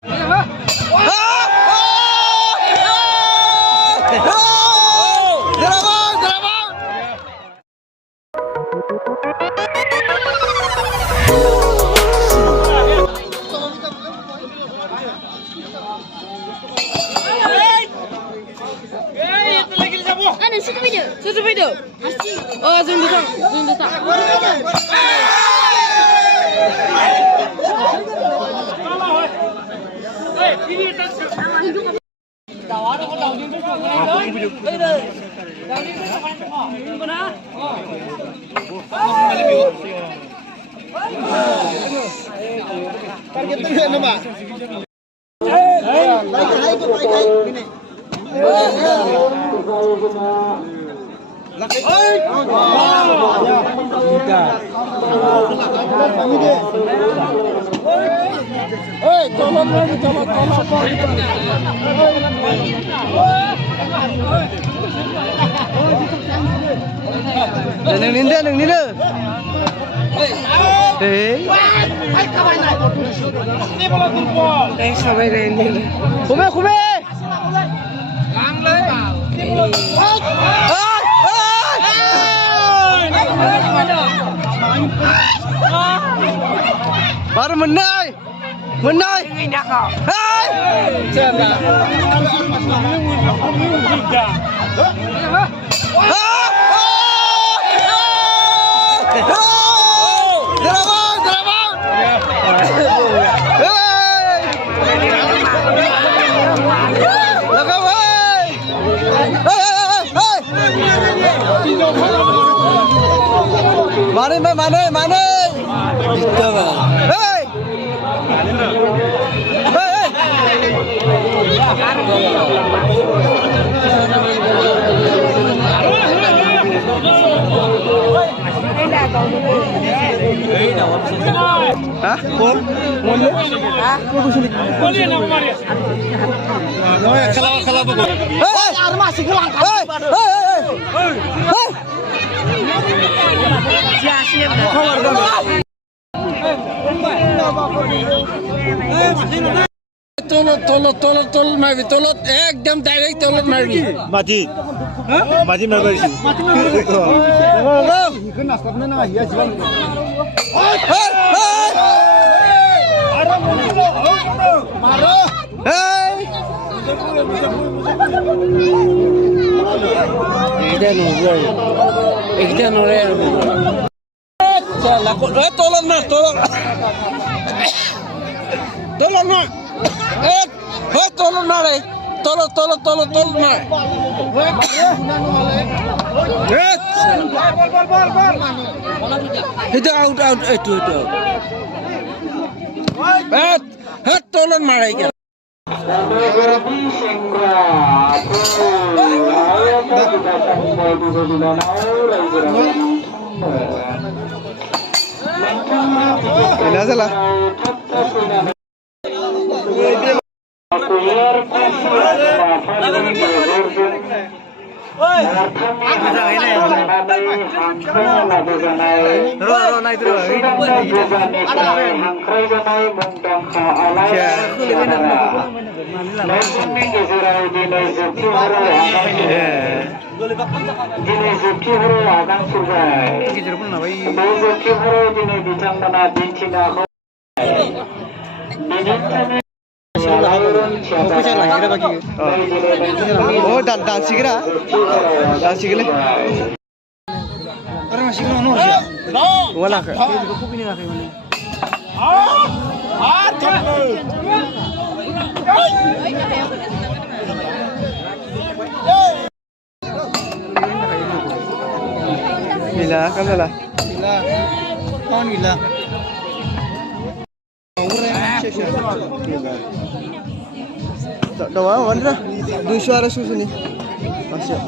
Satu video. Oh, zoom dulu. Neng Nina. Kume. Baru menai. Mana? Itu bang. Hey. Hah? Kalau bagus. Masih kelang. Tolot marbi tolot ekdam direct tolot marbi Mati marbi Tolong mare. Tolong mare. Itu out. Itu. Tolong mare kan. Ini salah. Oh, dan sikira. Dan sikile. Orang masih ngono sih. Wala ka. Kopi ni laki mana? Gila, kan salah. Gila. Dawa, mana? 200 sini. Masih.